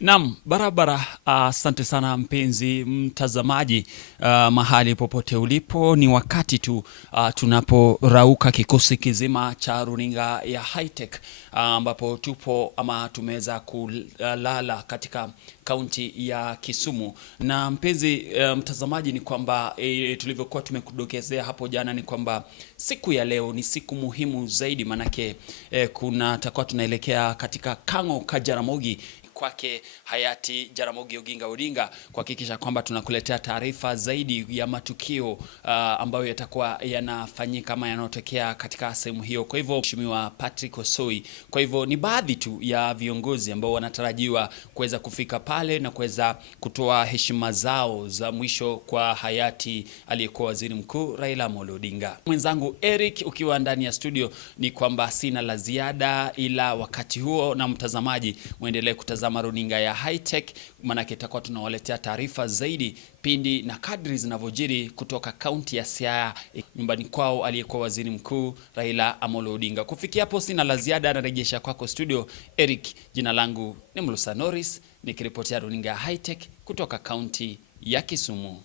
Naam, barabara. Asante sana mpenzi mtazamaji, mahali popote ulipo, ni wakati tu tunaporauka kikosi kizima cha runinga ya Hi-Tech, ambapo tupo ama tumeweza kulala katika kaunti ya Kisumu. Na mpenzi mtazamaji, ni kwamba tulivyokuwa tumekudokezea hapo jana, ni kwamba siku ya leo ni siku muhimu zaidi, manake tutakuwa tunaelekea katika Kang'o ka Jaramogi kwake hayati Jaramogi Oginga Odinga, kuhakikisha kwamba tunakuletea taarifa zaidi ya matukio ambayo yatakuwa yanafanyika ama yanayotokea katika sehemu hiyo. Kwa hivyo Mheshimiwa Patrick Osoi, kwa hivyo ni baadhi tu ya viongozi ambao wanatarajiwa kuweza kufika pale na kuweza kutoa heshima zao za mwisho kwa hayati aliyekuwa waziri mkuu Raila Amolo Odinga. Mwenzangu Eric, ukiwa ndani ya studio, ni kwamba sina la ziada, ila wakati huo na mtazamaji muendelee kutazama runinga ya Hi-Tech, manake tutakuwa tunawaletea taarifa zaidi pindi na kadri zinavyojiri kutoka kaunti ya Siaya, nyumbani kwao aliyekuwa waziri mkuu Raila Amolo Odinga. Kufikia hapo sina la ziada, narejesha kwako studio Eric. Jina langu ni Mlusa Norris, nikiripotia runinga ya Hi-Tech kutoka kaunti ya Kisumu.